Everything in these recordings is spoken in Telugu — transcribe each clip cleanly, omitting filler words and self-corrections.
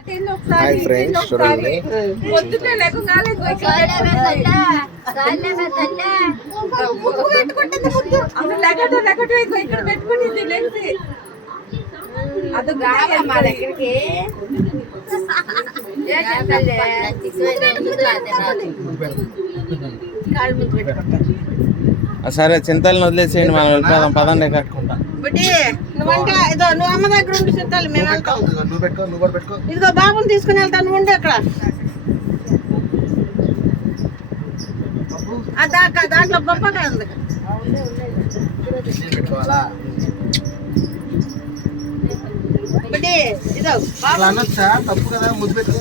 హాయ్ ఫ్రెండ్స్, చూడండి సరే చింతల్ని వదిలేసేయండి, మనం వెళ్ళిపోదాం. పదండి కట్టుకుంటా. నువ్వు అమ్మ దగ్గర ఉండి చింతాలి, మేము వెళ్తాం. ఇదిగో బాబుని తీసుకుని వెళ్తాను, నువ్వు ఉండి అక్కడ. దాంట్లో బొప్పగా ఉంది. ఇదో అనొచ్చా? తప్పు కదా, ముద్దు పెట్టుకో.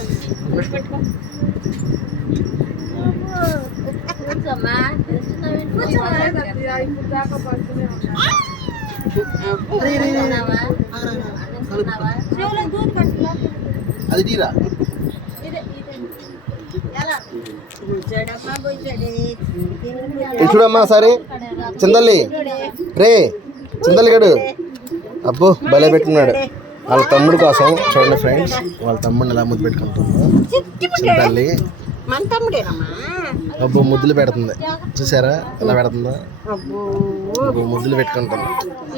అది తీరా. చూడమ్మా సరే. చింతల్లి రే, చింతల్లి గడు అబ్బో భలే పెట్టుకున్నాడు. వాళ్ళ తమ్ముడు కోసం చూడండి ఫ్రెండ్స్, వాళ్ళ తమ్ముడిని ఎలా ముద్దు పెట్టుకుంటుందో చింతల్లి. మన తమ్ముడేనమ్మా. అబ్బో ముద్దులు పెడుతుంది, చూసారా ఎలా పెడుతుందో. అబ్బో ముద్దులు పెట్టుకుంటుంది.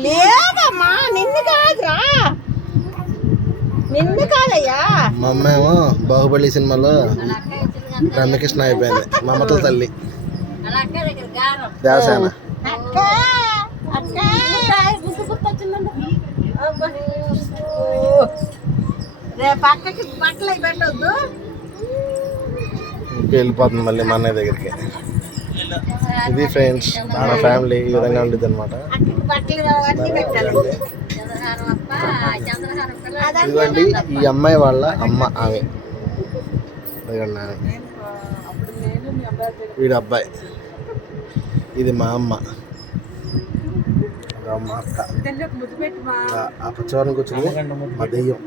లేదమ్మా, నిన్ను కాదురా, నిన్ను కాదయ్యా. మా అమ్మ ఏమో బాహుబలి సినిమాలో రమ్యకృష్ణ అయిపోయింది, మమతల తల్లి దేవసేన. పక్కకి బట్టలు పెట్టద్దు, వెళ్ళిపోతుంది మళ్ళీ మా అన్నయ్య దగ్గరికి. ఇది ఫ్రెండ్స్ మన ఫ్యామిలీ ఈ విధంగా ఉండేది అనమాట. ఇదిగోండి ఈ అమ్మాయి వాళ్ళ అమ్మ, ఆమె వీడి అబ్బాయి, ఇది మా అమ్మ, మా అక్క. ఆ పచ్చవారం కూర్చుని మా దెయ్యం.